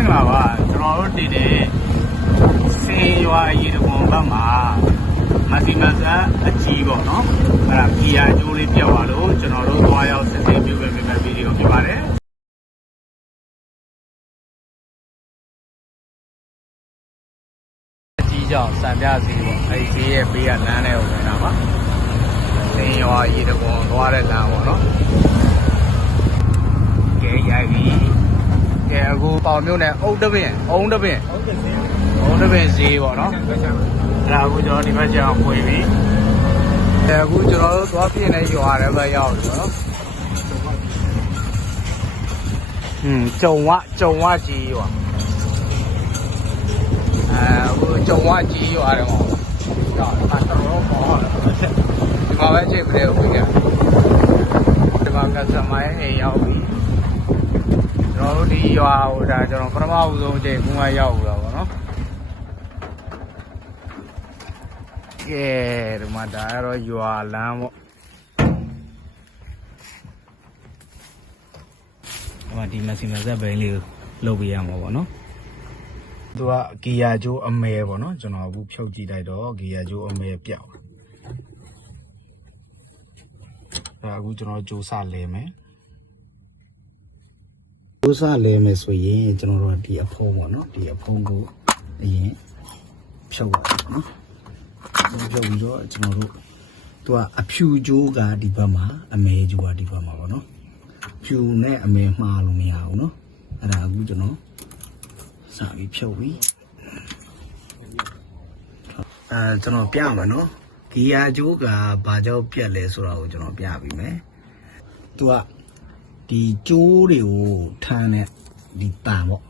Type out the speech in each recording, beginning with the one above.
င်္ဂလာပါကျွန်တော်တို့တည်တဲ့စေရွာရေတံခွန်ဘက်မှာမစီမစအကြီးပေါ့နော်အဲ့ဒါကီယာကျိုးလေးပြတ်သွားလို့ကျွန်တော်တို့သွားရောက်စစ်ဆေးပြုပေးမယ့်ဗီဒီယိုဖြစ်ပါတယ်အကြီးကြောင့်စံပြစီပေါ့အဲ့ဒီရဲ့ဘေးကလမ်းထဲကိုဝင်တာပါစေရွာရေတံခွန်သွားတဲ့လမ်းပေါ့နော်ကဲရိုက်ပြီကဲအခုပေါင်မြို့နယ်အုံတပင်ဈေးပေါ့နော်အဲ့ဒါအခုကျွန်တော်ဒီဘက်ကျအောင်ဖွေပြီအခုကျွန်တော်တို့သွားပြင်းနေရွာတဲ့ဘက်ရောက်ပြီနော်ကြုံဝကြီးရွာအခုကြုံဝကြီးရွာတယ်ပေါ့တော့တော်တော်ပေါ်လာတယ်ဒီမှာပဲချိန်ပြည့်ဦးပြီဒီမှာကစမိုင်းအိမ်ရောက်ပြီကျွန်တော်တို့ဒီရွာဟိုဒါကျွန်တော်ပထမဦးဆုံးအချိန်ခုမှရောက်လာပါတော့ကဲဒီမှာဒါကတော့ရွာလမ်းပေါ့ဒီမှာဒီမစီမဆက်ဘိန်းလေးလုပ်ပေးရမှာပေါ့နော်သူကဂီယာကျိုးအမဲပေါ့နော်ကျွန်တော်အခုဖြုတ်ကြည့်လိုက်တော့ဂီယာကျိုးအမဲပြောက်အခုကျွန်တော်ကြိုးစလဲမယ်ဒုစလဲမယ်ဆိုရင်ကျွန်တော်တို့ဒီအဖုံးပေါ့နော်ဒီအဖုံးကိုအရင်ဖြုတ်ရအောင်နော်ဖြုတ်ပြီးတော့ကျွန်တော်တို့သူကအဖြူကျိုးကဒီဘက်မှာအမဲကျိုးကဒီဘက်မှာပေါ့နော်ဖြူနဲ့အမဲမှားလို့မရဘူးနော်အဲ့ဒါအခုကျွန်တော်စပြီးဖြုတ်ပြီးကျွန်တော်ပြမယ်နော်ဂီယာကျိုးကဘာကြောင့်ပြက်လဲဆိုတာကိုကျွန်တော်ပြပြီးမယ်သူကဒီကျိုးတွေကိုထမ်းတဲ့ဒီတန်ပေါ့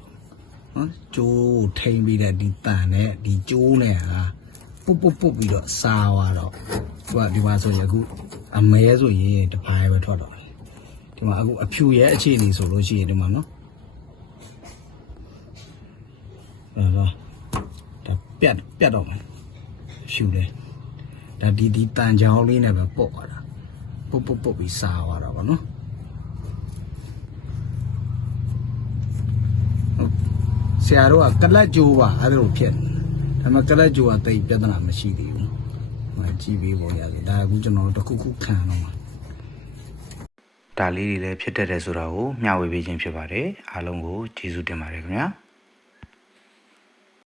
နော်ကျိုးထိမ့်ပြီးတဲ့ဒီတန်နဲ့ဒီကျိုးနဲ့ဟာပုတ်ပြီးတော့စားသွားတော့သူကဒီမှာဆိုရင်အခုအမဲဆိုရင်တစ်ပိုင်းပဲထွက်တော့တယ်ဒီမှာအခုအဖြူရဲ့အခြေအနေဆိုလို့ရှိရင်ဒီမှာနော်ဒါပြတ်တော့မယ်ဖြူတယ်ဒါဒီတန်ချောင်းလေးနဲ့ပဲပုတ်သွားတာပုတ်ပြီးစားသွားတာပေါ့နော်ဆရာတို့ကကလတ်ကြိုးပါအဲ့လိုဖြစ်ဒါပေမဲ့ကလတ်ကြိုးကတိတ်ပြဿနာမရှိသေးဘူးကြည့်ပေးပေါ်ရတယ်ဒါအခုကျွန်တော်တို့တစ်ခုခုခံတော့မှာဒါလေးတွေလည်းဖြစ်တတ်တယ်ဆိုတာကိုမျှဝေပေးခြင်းဖြစ်ပါတယ်အားလုံးကိုကျေးဇူးတင်ပါတယ်ခင်ဗျာ